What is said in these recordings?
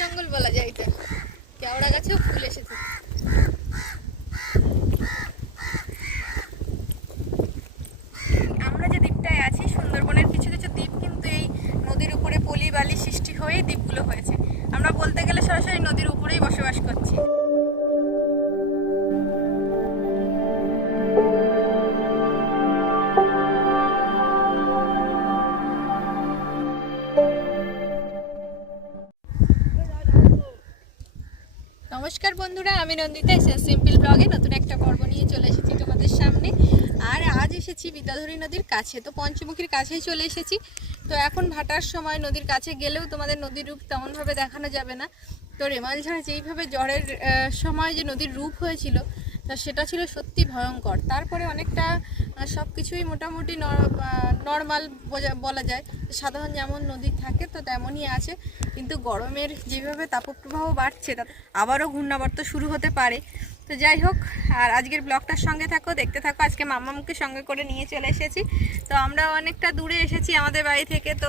জঙ্গল বলা যায় এটা। কেওড়া গাছেও ফুল এসেছে। আমরা যে দ্বীপটায় আছি, সুন্দরবনের কিছু কিছু দ্বীপ কিন্তু এই নদীর উপরে পলি বালি সৃষ্টি হয়েই দ্বীপগুলো হয়েছে। আমরা বলতে গেলে সরাসরি নদীর উপরেই বসবাস করছি। নমস্কার বন্ধুরা, আমি নন্দিতা সিম্পল ব্লগে নতুন একটা পর্ব নিয়ে চলে এসেছি তোমাদের সামনে। আর আজ এসেছি বিদ্যাধরী নদীর কাছে, তো পঞ্চমুখীর কাছেই চলে এসেছি। তো এখন ভাটার সময়, নদীর কাছে গেলেও তোমাদের নদীর রূপ তেমনভাবে দেখানো যাবে না। তো রেমাল ঝাড় যেইভাবে জ্বরের সময় যে নদীর রূপ হয়েছিল তা সেটা ছিল সত্যি ভয়ঙ্কর। তারপরে অনেকটা সব কিছুই মোটামুটি নর্মাল বলা যায়। সাধারণ যেমন নদী থাকে তো তেমনই আছে। কিন্তু গরমের যেভাবে তাপপ্রবাহ বাড়ছে তা আবারও ঘূর্ণাবর্ত শুরু হতে পারে। তো যাই হোক, আর আজকের ব্লগটার সঙ্গে থাকো, দেখতে থাকো। আজকে মামামকে সঙ্গে করে নিয়ে চলে এসেছি। তো আমরা অনেকটা দূরে এসেছি আমাদের বাড়ি থেকে। তো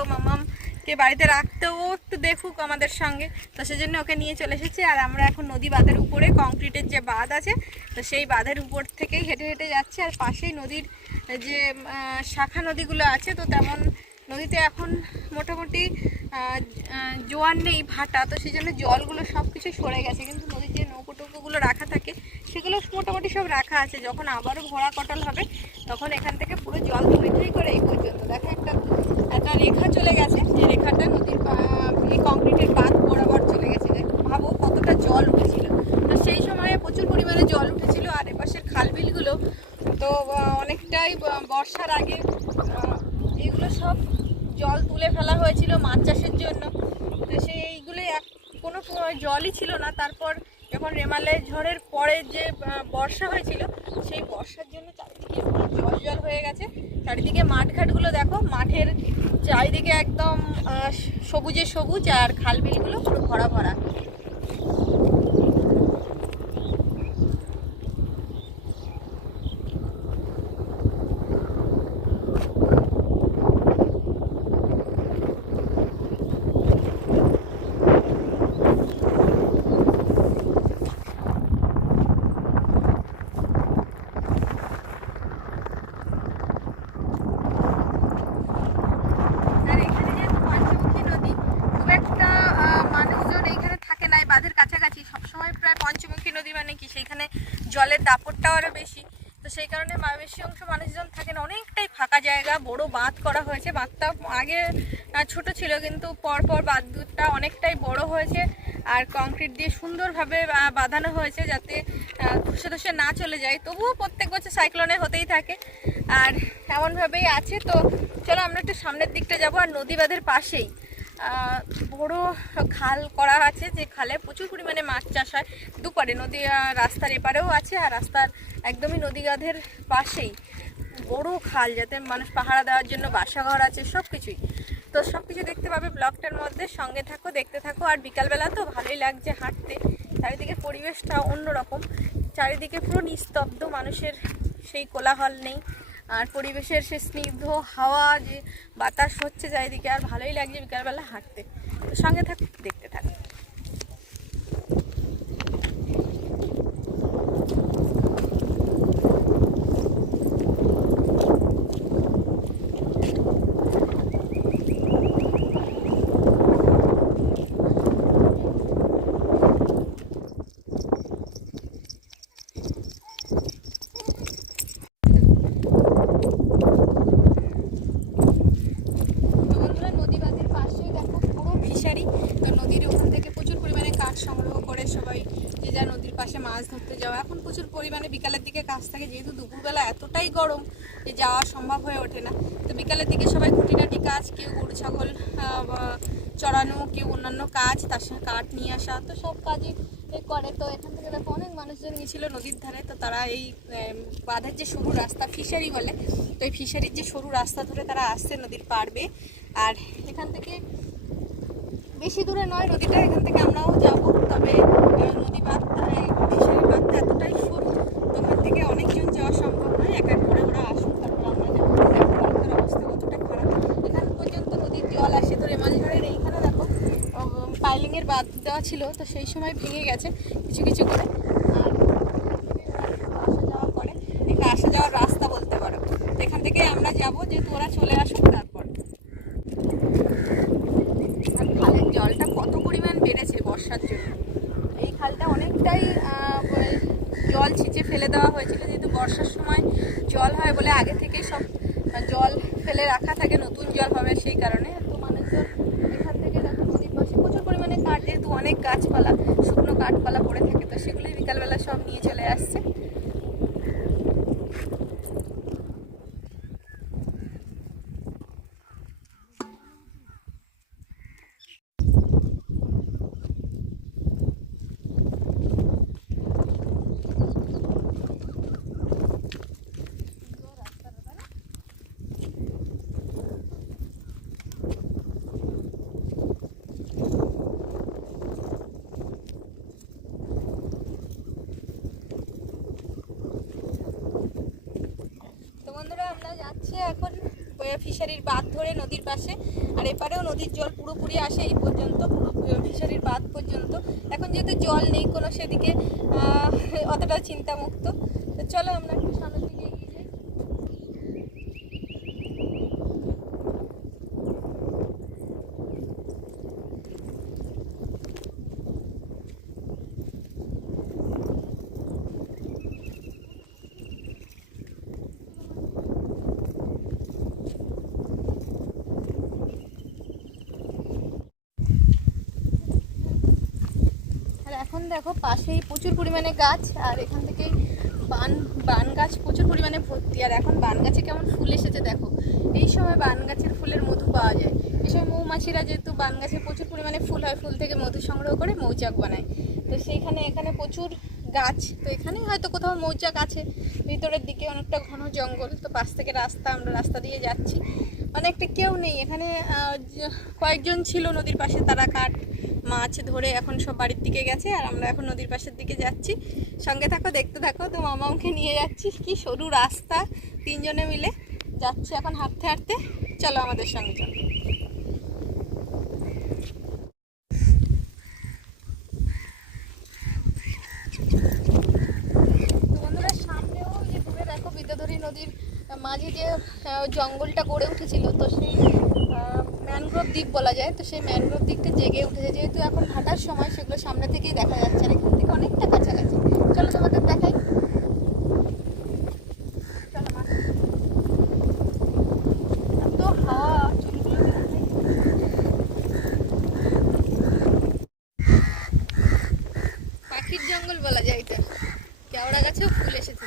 মামামকে বাড়িতে রাখতেও একটু দেখুক আমাদের সঙ্গে। তো সেজন্য ওকে নিয়ে চলে এসেছি। আর আমরা এখন নদী বাঁধের উপরে, কংক্রিটের যে বাঁধ আছে, তো সেই বাঁধের উপর থেকেই হেঁটে হেঁটে যাচ্ছি। আর পাশেই নদীর যে শাখা নদীগুলো আছে, তো তেমন নদীতে এখন মোটামুটি জোয়ার নেই ভাটা। তো সেই জন্য জলগুলো সব কিছু সরে গেছে। কিন্তু নদীর যে নৌকো টৌকোগুলো রাখা থাকে, সেগুলো মোটামুটি সব রাখা আছে। যখন আবারও ভরা কটল হবে, তখন এখান থেকে পুরো জল ধুই ধুই করে এই পর্যন্ত দেখো একটা একটা রেখা চলে গেছে যে রেখাটা নদীর পা- এই কংক্রিটের বাঁধ বরাবর চলে গেছে দেখো ভাবো কতটা জল উঠেছিল তো সেই সময়ে প্রচুর পরিমাণে জল উঠেছিল আর এপাশের খালবিলগুলো তো আহ, অনেকটাই ব- বর্ষার আগে এগুলো সব জল তুলে ফেলা হয়েছিল মাছ চাষের জন্য। তো সেইগুলো এক, কোনো জলই ছিল না। তারপর যখন রেমালে ঝড়ের পরে যে বর্ষা হয়েছিল, সেই বর্ষার জন্য চারিদিকে জল জল হয়ে গেছে। চারিদিকে মাঠঘাটগুলো দেখো, মাঠের চারিদিকে একদম সবুজে সবুজ আর খালবিলগুলো পুরো ভরা ভরা আর এখানে যে পঞ্চমুখী নদী খুব একটা আহ, মানুষজন এইখানে থাকে না এই বাঁধের কাছাকাছি সবসময় প্রায় পঞ্চমুখী নদী মানে কি সেইখানে জলের দাপটটাও আরও বেশি তো সেই কারণে মা- বেশি অংশ মানুষজন থাকে না অনেকটাই ফাঁকা জায়গা, বড় বাঁধ করা হয়েছে। বাঁধটা আগে ছোট ছিল, কিন্তু পরপর বাঁধটা অনেকটাই বড় হয়েছে আর কংক্রিট দিয়ে সুন্দরভাবে বাঁধানো হয়েছে যাতে ধসে ধসে না চলে যায়। তবুও প্রত্যেক বছর সাইক্লোনে হতেই থাকে আর এমনভাবেই আছে। তো চলো আমরা একটু সামনের দিকটা যাব আর নদী বাঁধের পাশেই। বড় খাল করা আছে, যে খালে প্রচুর পরিমাণে মাছ চাষ হয়। দুপারে নদী রাস্তার এপারেও আছে আর রাস্তার একদমই নদী বাঁধের পাশেই। বড় খাল যাতে মানুষ পাহারা দেওয়ার জন্য বাসাঘর আছে সব কিছুই তো সব কিছু দেখতে পাবে ব্লগটার মধ্যে। সঙ্গে থাকো, দেখতে থাকো। আর বিকালবেলা তো ভালোই লাগছে হাঁটতে। চারিদিকে পরিবেশটা অন্যরকম। চারিদিকে পুরো নিস্তব্ধ, মানুষের সেই কোলাহল নেই। আর পরিবেশের সে স্নিগ্ধ হাওয়া, যে বাতাস হচ্ছে চারিদিকে, আর ভালোই লাগছে বিকালবেলা হাঁটতে। তো সঙ্গে থাকো, দেখতে থাক তো বন্ধুরা নদী বাঁধের পাশেই দেখো পুরো ফিশারি তো নদীর ওখান থেকে প্রচুর পরিমাণে কাঠ সংগ্রহ করে সবাই যে যা নদীর পাশে মাছ ধরতে যাওয়া এখন প্রচুর পরিমাণে বিকালের দিকে কাজ থাকে, যেহেতু দুপুরবেলা এতটাই গরম যে যাওয়া সম্ভব হয়ে ওঠে না। তো বিকালের দিকে সবাই খুঁটিনাটি কাজ, কেউ গরু, ছাগল চড়ানো, কেউ অন্যান্য কাজ, তার সঙ্গে কাঠ নিয়ে আসা, তো সব কাজই করে। তো এখান থেকে দেখো অনেক মানুষজন গিয়েছিল নদীর ধারে, তো তারা এই বাঁধের যে সরু রাস্তা, ফিশারি বলে, তো এই ফিশারির যে সরু রাস্তা ধরে তারা আসছে নদীর পাড়বে। আর এখান থেকে বেশি দূরে নয়, নদীটা, এখান থেকে আমরাও যাব। তবে নদী এই ফিশারি বাঁধটা এতটাই তো ওখান থেকে অনেকজন যাওয়া সম্ভব নয়, এক এক করে ওরা আসুন তারপর আমরা যাব। রাস্তার অবস্থা কতটা খারাপ। এখান পর্যন্ত নদীর জল আসে তো রেমালঝড়ের এইখানে দেখো পাইলিংয়ের বাদ দেওয়া ছিল, তো সেই সময় ভেঙে গেছে কিছু কিছু করে। আসা যাওয়ার রাস্তা বলতে পারো। এখান থেকে আমরা যাব, যেহেতু ওরা চলে আসুক, তারপর আর খালের জলটা কত পরিমাণ বেড়েছে বর্ষার জন্য এই খালটা অনেকটাই আহ, ব- জল ছিঁচে ফেলে দেওয়া হয়েছিল যেহেতু বর্ষার সময় জল হয় বলে আগে থেকে সব জল ফেলে রাখা থাকে, নতুন জল হবে সেই কারণে। তো মানুষজন এখান থেকে নদীর পাশে প্রচুর পরিমাণে কাঠ, যেহেতু অনেক গাছপালা, শুকনো কাঠপালা পড়ে থাকে, তো সেগুলোই বিকালবেলা সব নিয়ে চলে আসছে তো বন্ধুরা আমরা যাচ্ছি এখন ফিশারির বাঁধ ধরে নদীর পাশে। আর এপারেও নদীর জল পুরোপুরি আসে এই পর্যন্ত, পুরো ফিশারির বাঁধ পর্যন্ত। এখন যেহেতু জল নেই কোনো সেদিকে অতটা চিন্তামুক্ত। তো চলো আমরা একটু সামনের দিকে এগিয়ে যাই আর এখন দেখো, পাশেই প্রচুর পরিমাণে গাছ, আর এখান থেকেই বান বান গাছ প্রচুর পরিমাণে ভর্তি। আর এখন বান গাছে কেমন ফুল এসেছে দেখো। এই সময় বান গাছের ফুলের মধু পাওয়া যায়। এই সময় মৌমাছিরা যেহেতু বান গাছে প্রচুর পরিমাণে ফুল হয়, ফুল থেকে মধু সংগ্রহ করে মৌচাক বানায়। তো সেইখানে, এখানে প্রচুর গাছ। তো এখানে হয়তো কোথাও মৌচাক আছে। ভিতরের দিকে অনেকটা ঘন জঙ্গল। তো পাশ থেকে রাস্তা, আমরা রাস্তা দিয়ে যাচ্ছি। অনেকটা কেউ নেই। এখানে কয়েকজন ছিল নদীর পাশে, তারা কাঠ মাছ ধরে এখন সব বাড়ির দিকে গেছে আর আমরা এখন নদীর পাশের দিকে যাচ্ছি। সঙ্গে থাকো, দেখতে থাকো। তো মামাকে নিয়ে যাচ্ছি। কি সরু রাস্তা। তিনজনে মিলে যাচ্ছি এখন হাঁটতে হাঁটতে। চলো আমাদের সঙ্গে চলো। নদীর মাঝে যে জঙ্গলটা গড়ে উঠেছিল, তো সেই ম্যানগ্রোভ দ্বীপ বলা যায়, তো সেই ম্যানগ্রোভ দ্বীপটা জেগে উঠেছে। যেহেতু এখন হাঁটার সময়, সেগুলো সামনে থেকেই দেখা যাচ্ছে আর এখান থেকে অনেকটা কাছাকাছি। চলো তোমাদের দেখাই। পাখির জঙ্গল বলা যায় এটা। কেওড়া গাছেও ফুল এসেছে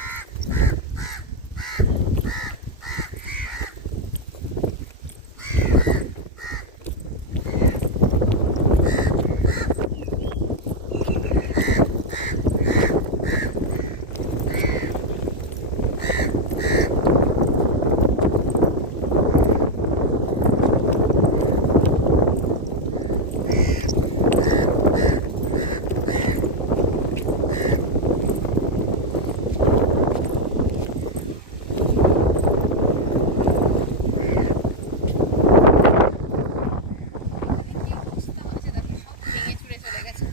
কি অবস্থা হয়েছে দেখো সব ভেঙে চুরে চলে গেছে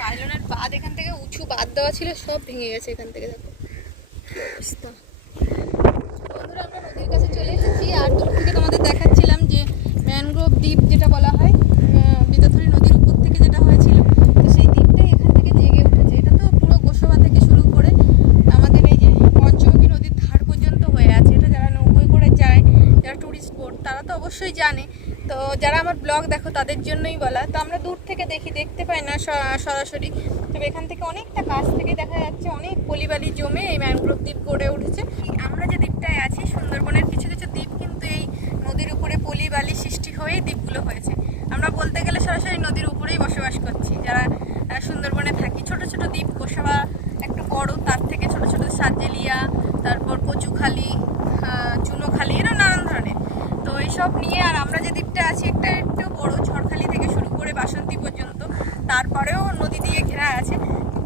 পাইলনের বাদ এখান থেকে, উঁচু বাদ দেওয়া ছিল, সব ভেঙে গেছে এখান থেকে, দেখো। অবস্থা বন্ধুরা, আমরা নদীর কাছে চলে এসেছি, আর দূর থেকে তোমাদের দেখাচ্ছিলাম যে ম্যানগ্রোভ দ্বীপ যেটা বলা হয় বিদ্যাধরী নদীর উপর থেকে যেটা হয়েছিল তো সেই দ্বীপটাই এখান থেকে জেগে উঠেছে এটা তো পুরো গোসবা থেকে শুরু করে আমাদের এই যে পঞ্চমুখী নদীর ধার পর্যন্ত হয়ে আছে এটা যারা নৌকোয় করে যায় যারা টুরিস্ট বোট তারা তো অবশ্যই জানে। তো যারা আমার ব্লগ দেখো, তাদের জন্যই বলা। তো আমরা দূর থেকে দেখি, দেখতে পাই না সরাসরি। তবে এখান থেকে অনেকটা কাছ থেকে দেখা যাচ্ছে, অনেক পলিবালি জমে এই ম্যানগ্রোভ দ্বীপ গড়ে উঠেছে। আমরা যে দ্বীপটায় আছি, সুন্দরবনের কিছু কিছু দ্বীপ কিন্তু এই নদীর উপরে পলিবালি সৃষ্টি হয়েই দ্বীপগুলো হয়েছে। আমরা বলতে গেলে সরাসরি নদীর উপরেই বসবাস করছি। যারা সুন্দরবনে থাকি, ছোট ছোট দ্বীপ, গোসাবা একটু বড়, তার থেকে ছোট ছোট সাজেলিয়া, তারপর কচুখালি সব নিয়ে আর আমরা যে দ্বীপটা আছি, একটা একটু বড় ঝড়খালি থেকে শুরু করে বাসন্তী পর্যন্ত, তারপরেও নদী দিয়ে ঘেরা আছে।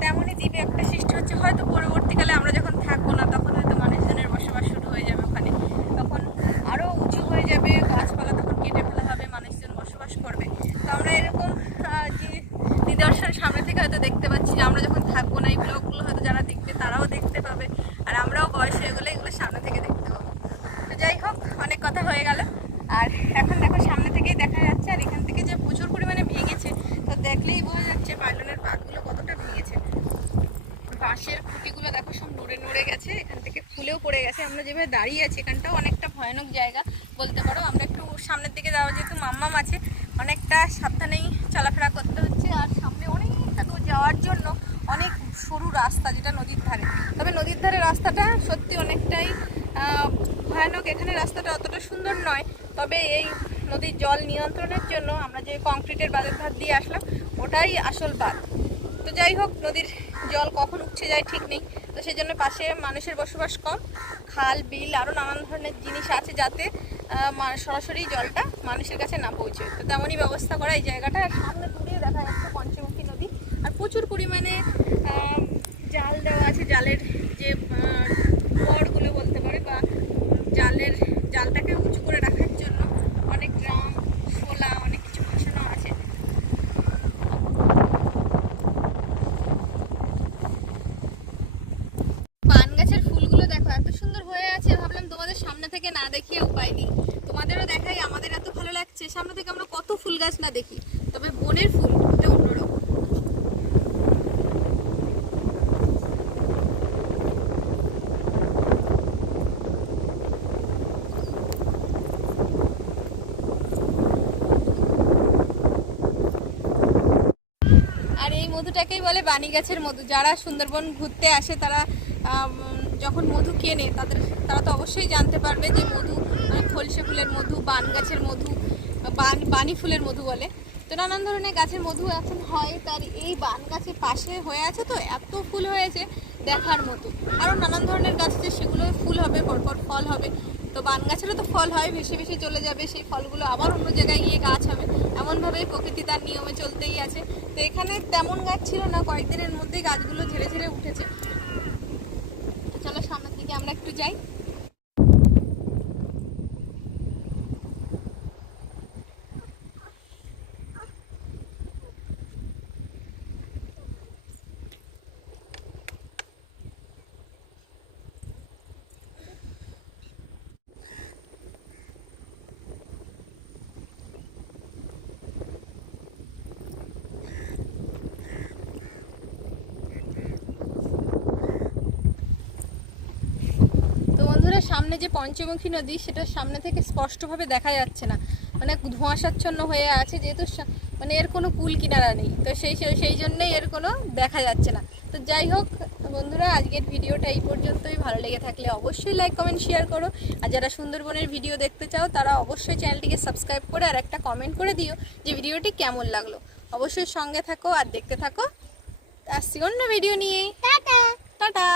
তেমনই দ্বীপে একটা সৃষ্টি হচ্ছে, হয়তো পরবর্তীকালে আমরা যখন থাকব না, তখন হয়তো মানুষজনের বসবাস শুরু হয়ে যাবে ওখানে। তখন আরও উঁচু হয়ে যাবে, গাছপালা তখন কেটে ফেলা হবে, মানুষজন বসবাস করবে। তো আমরা এরকম নিদর্শন সামনে থেকে হয়তো দেখতে পাচ্ছি যে আমরা যখন থাকব না, এই ব্লগুলো হয়তো যারা দেখবে তারাও দেখতে পাবে। আর আমরাও বয়স হয়ে গেলে এগুলো সামনে থেকে দেখতে পাবো। তো যাই হোক, অনেক কথা হয়ে গেলো। দাঁড়িয়ে আছে, এখানটাও অনেকটা ভয়ানক জায়গা বলতে পারো। আমরা একটু সামনের দিকে যাওয়া যেহেতু মাম্মাম আছে, অনেকটা সাবধানেই চলাফেরা করতে হচ্ছে আর সামনে অনেকটা দূর যাওয়ার জন্য অনেক সরু রাস্তা যেটা নদীর ধারে। তবে নদীর ধারে রাস্তাটা সত্যি অনেকটাই ভয়ানক। এখানে রাস্তাটা অতটা সুন্দর নয়, তবে এই নদীর জল নিয়ন্ত্রণের জন্য আমরা যে কংক্রিটের বাঁধের ধার দিয়ে আসলাম, ওটাই আসল বাঁধ। তো যাই হোক, নদীর জল কখন উঠছে যায় ঠিক নেই। সেই জন্য পাশে মানুষের বসবাস কম। খাল, বিল আরও নানান ধরনের জিনিস আছে যাতে সরাসরি জলটা মানুষের কাছে না পৌঁছে তো তেমনই ব্যবস্থা করা এই জায়গাটা। আর সামনে দূরে দেখা যাচ্ছে পঞ্চমুখী নদী। আর প্রচুর পরিমাণে জাল দেওয়া আছে। জালের যে বড়গুলো বলতে পারে বা জালের জালটাকে উঁচু করে রাখার জন্য অনেক ড্রাম শোলা অনেক কিছু বসানো আছে পান গাছের ফুলগুলো দেখো এত সুন্দর হয়ে আছে ভাবলাম তোমাদের সামনে থেকে না দেখিয়ে উপায় নেই তোমাদেরও দেখাই আমাদের এত ভালো লাগছে সামনে থেকে আমরা কত ফুল গাছ না দেখি তবে বনের ফুল এটা অন্যরকম আর এই মধুটাকেই বলে বাণী গাছের মধু। যারা সুন্দরবন ঘুরতে আসে, তারা যখন মধু কেনে, তাদের, তারা তো অবশ্যই জানতে পারবে যে মধু খলসে ফুলের মধু, বান গাছের মধু, বান বানি ফুলের মধু বলে। তো নানান ধরনের গাছের মধু এখন হয়, তার এই বান গাছের পাশে হয়ে আছে তো, এত ফুল হয়েছে দেখার মতো। আরও নানান ধরনের গাছ আছে, সেগুলো ফুল হবে পরপর ফল হবে তো বান গাছেরও তো ফল হয়, ভেসে ভেসে চলে যাবে। সেই ফলগুলো আবার অন্য জায়গায় গিয়ে গাছ হবে। এমনভাবেই প্রকৃতি তার নিয়মে চলতেই আছে। তো এখানে তেমন গাছ ছিল না, কয়েকদিনের মধ্যেই গাছগুলো ঝেড়ে ঝেড়ে উঠেছে। চলো সামনের দিকে আমরা একটু যাই তো বন্ধুরা সামনে যে পঞ্চমুখী নদী সেটা সামনে থেকে স্পষ্টভাবে দেখা যাচ্ছে না। মানে ধোঁয়াশাচ্ছন্ন হয়ে আছে যেহেতু মানে এর কোনো কুল কিনারা নেই। তো সেই সেই- সেই জন্যই এর কোনো দেখা যাচ্ছে না। তো যাই হোক বন্ধুরা আজকের ভিডিওটা এই পর্যন্তই। ভালো লেগে থাকলে অবশ্যই লাইক কমেন্ট শেয়ার করো। আর যারা সুন্দরবনের ভিডিও দেখতে চাও তারা অবশ্যই চ্যানেলটিকে সাবস্ক্রাইব করে আর একটা কমেন্ট করে দিও যে ভিডিওটি কেমন লাগল। অবশ্যই সঙ্গে থাকো আর দেখতে থাকো। আসছি অন্য ভিডিও নিয়ে। টাটা। টাটা।